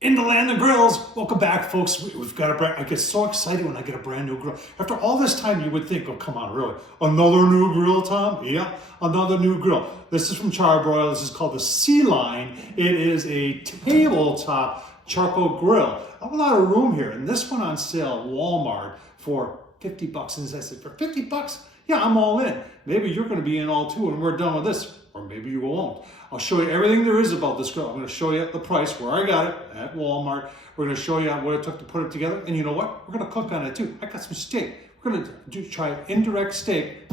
In the land of grills, welcome back, folks. We've got a brand. I get so excited when I get a brand new grill. After all this time, you would think, "Oh, come on, really? Another new grill, Tom?" Yeah, another new grill. This is from Char-Broil. This is called the C line. It is a tabletop charcoal grill. I have a lot of room here, and this one on sale at Walmart for $50. And I said, for $50? Yeah, I'm all in. Maybe you're going to be in all too, and we're done with this. Or maybe you won't. I'll show you everything there is about this grill. I'm going to show you the price, where I got it, at Walmart. We're going to show you what it took to put it together. And you know what? We're going to cook on it too. I got some steak. We're going to try indirect steak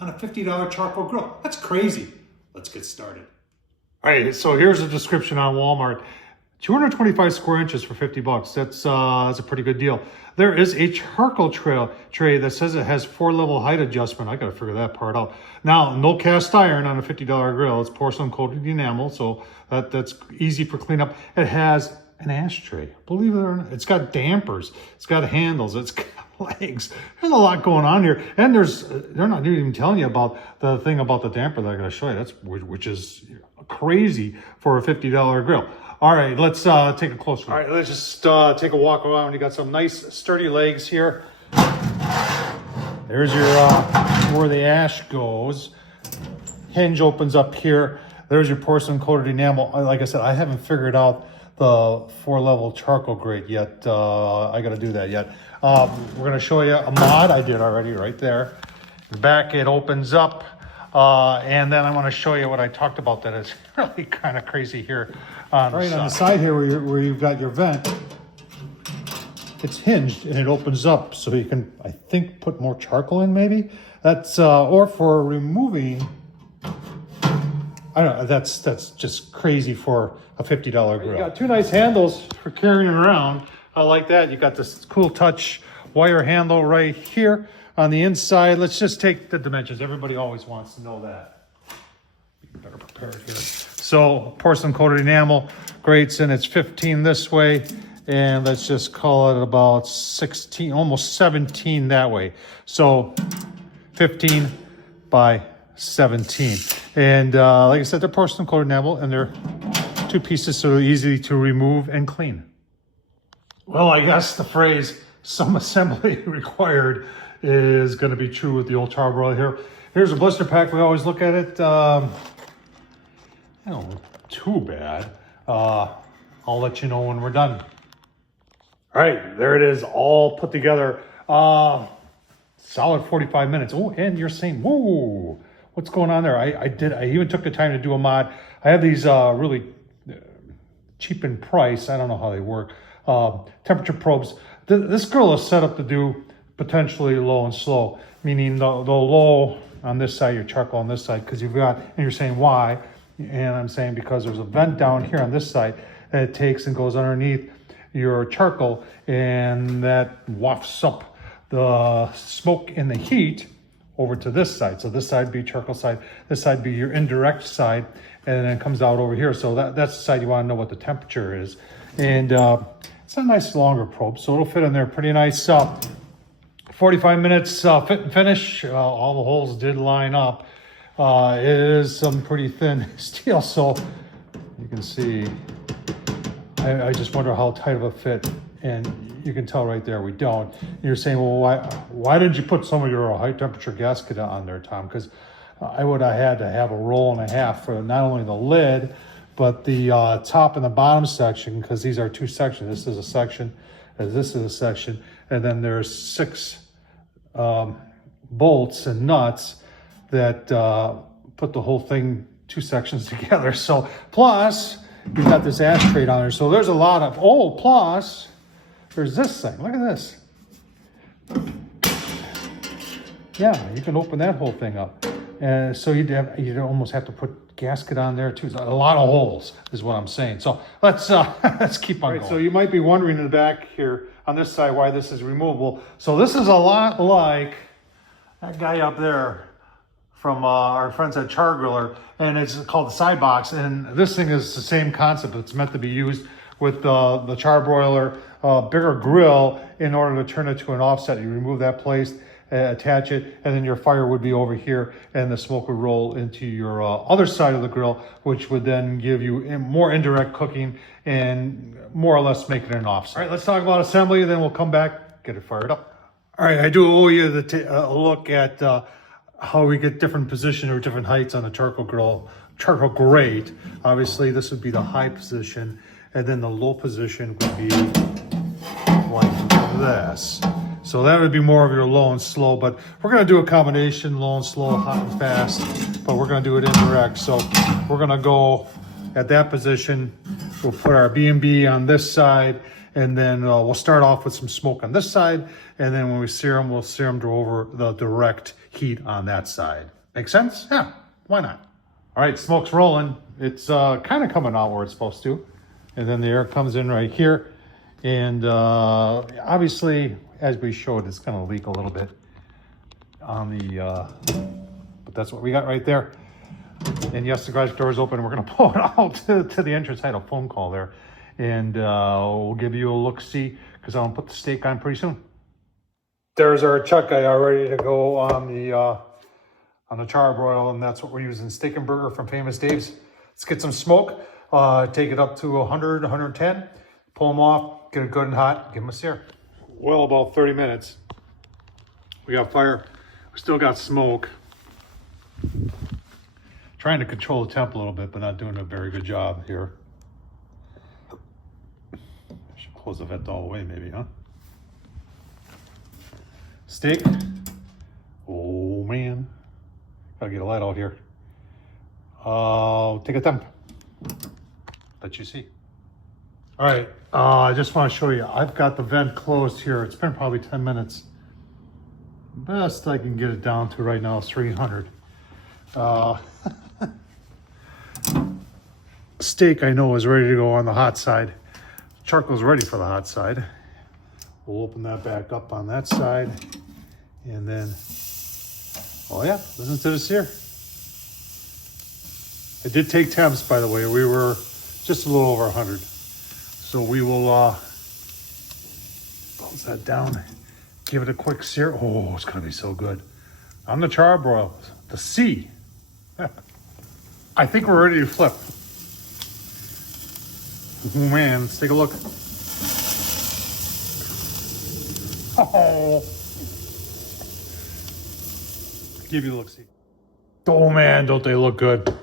on a $50 charcoal grill. That's crazy. Let's get started. All right, so here's a description on Walmart. 225 square inches for $50. That's a pretty good deal. There is a charcoal tray that says it has 4-level height adjustment. I got to figure that part out. Now, no cast iron on a $50 grill. It's porcelain coated enamel, so that's easy for cleanup. It has an ashtray. Believe it or not, it's got dampers. It's got handles. It's got legs. There's a lot going on here, and they're not even telling you about the thing about the damper that I'm going to show you. Which is crazy for a $50 grill. All right, let's take a closer look. All right, let's just take a walk around. You got some nice sturdy legs here. There's your where the ash goes. Hinge opens up here. There's your porcelain coated enamel. Like I said, I haven't figured out the 4-level charcoal grate yet. I got to do that yet. We're going to show you a mod I did already right there. Back it opens up. And then I want to show you what I talked about that is really kind of crazy here. On the side here where you've got your vent, it's hinged and it opens up so you can, I think, put more charcoal in maybe. That's, or for removing, I don't know, that's just crazy for a $50 grill. You got two nice handles for carrying it around. I like that. You got this cool touch wire handle right here. On the inside, let's just take the dimensions. Everybody always wants to know that. Be better prepared here. So, porcelain coated enamel grates, and it's 15 this way, and let's just call it about 16, almost 17 that way. So, 15 by 17. And like I said, they're porcelain coated enamel, and they're two pieces, so easy to remove and clean. Well, I guess the phrase "some assembly required" is going to be true with the old Charbroil here. Here's a blister pack. We always look at it. I don't look too bad. I'll let you know when we're done. All right, there it is, all put together. Solid 45 minutes. Oh, and you're saying, whoa, what's going on there? I even took the time to do a mod. I have these really cheap in price. I don't know how they work. Temperature probes. This grill is set up to do potentially low and slow, meaning the low on this side, your charcoal on this side, because you've got, and you're saying why, and I'm saying because there's a vent down here on this side that it takes and goes underneath your charcoal, and that wafts up the smoke and the heat over to this side. So this side be charcoal side, this side be your indirect side, and then it comes out over here. So that's the side you want to know what the temperature is. And it's a nice longer probe, so it'll fit in there pretty nice. 45 minutes fit and finish. All the holes did line up. It is some pretty thin steel, so you can see. I just wonder how tight of a fit, and you can tell right there we don't. You're saying, well, why did you put some of your high temperature gasket on there, Tom? Because I would have had to have a roll and a half for not only the lid, but the top and the bottom section, because these are two sections. This is a section, and this is a section, and then there's 6 bolts and nuts that put the whole thing, 2 sections together. So plus you've got this ashtray down there, so there's a lot of, plus there's this thing. Look at this. Yeah, you can open that whole thing up, and so you'd almost have to put gasket on there too. So a lot of holes is what I'm saying. So let's keep on going. So you might be wondering in the back here on this side why this is removable. So this is a lot like that guy up there from our friends at Char-Griller, and it's called the side box. And this thing is the same concept. It's meant to be used with the Char-Broiler bigger grill in order to turn it to an offset. You remove that plate, attach it, and then your fire would be over here, and the smoke would roll into your other side of the grill, which would then give you more indirect cooking and more or less make it an offset. All right, let's talk about assembly, then we'll come back, get it fired up. All right, I do owe you a look at how we get different position or different heights on a charcoal grate. Obviously, this would be the high position, and then the low position would be like this. So that would be more of your low and slow, but we're gonna do a combination, low and slow, hot and fast, but we're gonna do it indirect. So we're gonna go at that position. We'll put our B&B on this side, and then we'll start off with some smoke on this side, and then when we sear them, we'll sear them over the direct heat on that side. Make sense? Yeah, why not? All right, smoke's rolling. It's kind of coming out where it's supposed to, and then the air comes in right here, and obviously, as we showed, it's gonna leak a little bit on the, but that's what we got right there. And yes, the garage door is open. We're gonna pull it out to the entrance. I had a phone call there, and we'll give you a look-see, because I'm gonna put the steak on pretty soon. There's our chuck guy all ready to go on the Char-Broil, and that's what we're using. Steak and burger from Famous Dave's. Let's get some smoke, take it up to 100, 110, pull them off, get it good and hot, give them a sear. Well, about 30 minutes. We got fire, we still got smoke. Trying to control the temp a little bit, but not doing a very good job here. I should close the vent all the way maybe, huh? Steak. Oh man. Gotta get a light out here. Take a temp. Let you see. All right, I just want to show you. I've got the vent closed here. It's been probably 10 minutes. Best I can get it down to right now is 300. Steak I know is ready to go on the hot side. Charcoal's ready for the hot side. We'll open that back up on that side, and then, oh yeah, listen to the sear. I did take temps, by the way. We were just a little over 100. So we will close that down, give it a quick sear. Oh, it's gonna be so good. On the Char-Broil, the C. I think we're ready to flip. Oh man, let's take a look. Oh. Give you a look-see. Oh man, don't they look good.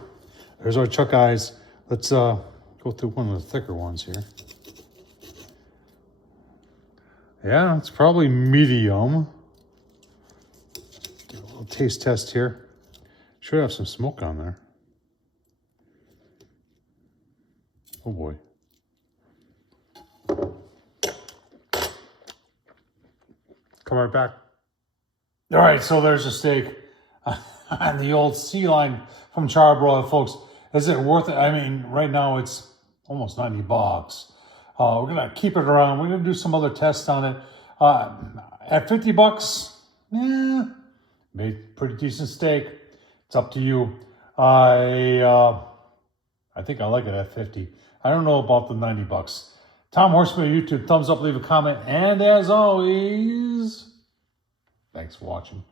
There's our chuck eyes. Let's go through one of the thicker ones here. Yeah, it's probably medium. Do a little taste test here. Should have some smoke on there. Oh boy. Come right back. All right, so there's a steak on the old sea line from Charbroil, folks. Is it worth it? I mean, right now it's almost 90 bucks. We're gonna keep it around. We're gonna do some other tests on it. At 50 bucks, yeah, made pretty decent steak. It's up to you. I think I like it at 50. I don't know about the 90 bucks. Tom Horsman, YouTube, thumbs up, leave a comment, and as always, thanks for watching.